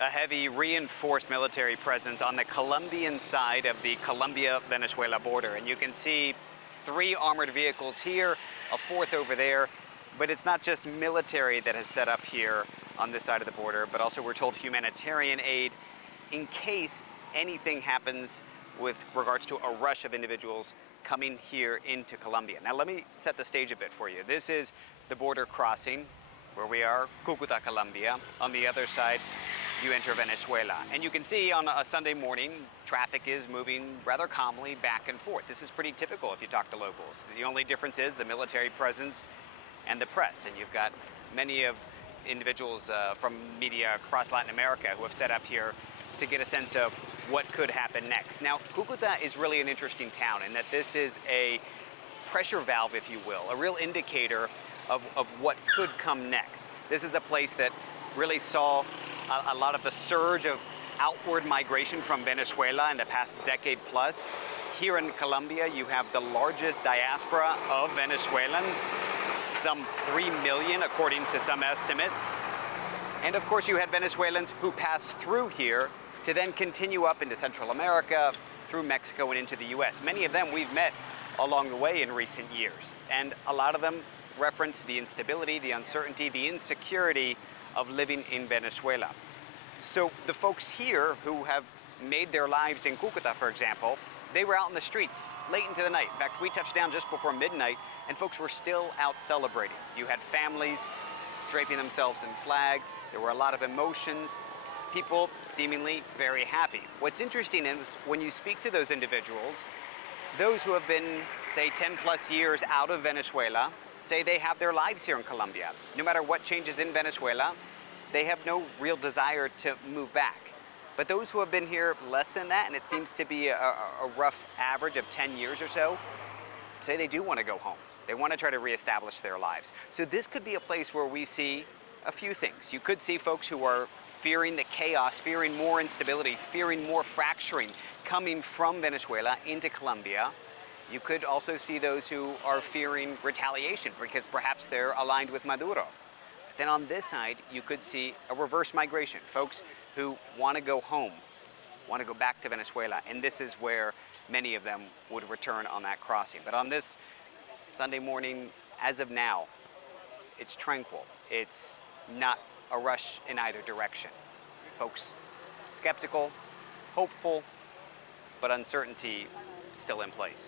a heavy reinforced military presence on the Colombian side of the Colombia-Venezuela border. And you can see 3 armored vehicles here, a 4th over there. But it's not just military that has set up here on this side of the border, but also we're told humanitarian aid in case anything happens with regards to a rush of individuals coming here into Colombia. Now let me set the stage a bit for you. This is the border crossing where we are, Cucuta, Colombia. On the other side, you enter Venezuela. And you can see on a Sunday morning, traffic is moving rather calmly back and forth. This is pretty typical if you talk to locals. The only difference is the military presence and the press. And you've got many of individuals from media across Latin America who have set up here to get a sense of what could happen next. Now, Cucuta is really an interesting town in that this is a pressure valve, if you will, a real indicator of what could come next. This is a place that really saw a lot of the surge of outward migration from Venezuela in the past decade plus. Here in Colombia, you have the largest diaspora of Venezuelans, some 3 million according to some estimates. And of course, you had Venezuelans who passed through here to then continue up into Central America, through Mexico and into the US. Many of them we've met along the way in recent years. And a lot of them reference the instability, the uncertainty, the insecurity of living in Venezuela. So the folks here who have made their lives in Cucuta, for example, they were out in the streets late into the night. In fact, we touched down just before midnight and folks were still out celebrating. You had families draping themselves in flags. There were a lot of emotions. People seemingly very happy. What's interesting is when you speak to those individuals, those who have been, say, 10 plus years out of Venezuela, say they have their lives here in Colombia. No matter what changes in Venezuela, they have no real desire to move back. But those who have been here less than that, and it seems to be a rough average of 10 years or so, say they do want to go home. They want to try to reestablish their lives. So this could be a place where we see a few things. You could see folks who are fearing the chaos, fearing more instability, fearing more fracturing coming from Venezuela into Colombia. You could also see those who are fearing retaliation because perhaps they're aligned with Maduro. Then on this side, you could see a reverse migration, folks who want to go home, want to go back to Venezuela, and this is where many of them would return on that crossing. But on this Sunday morning, as of now, it's tranquil. It's not a rush in either direction. Folks skeptical, hopeful, but uncertainty still in place.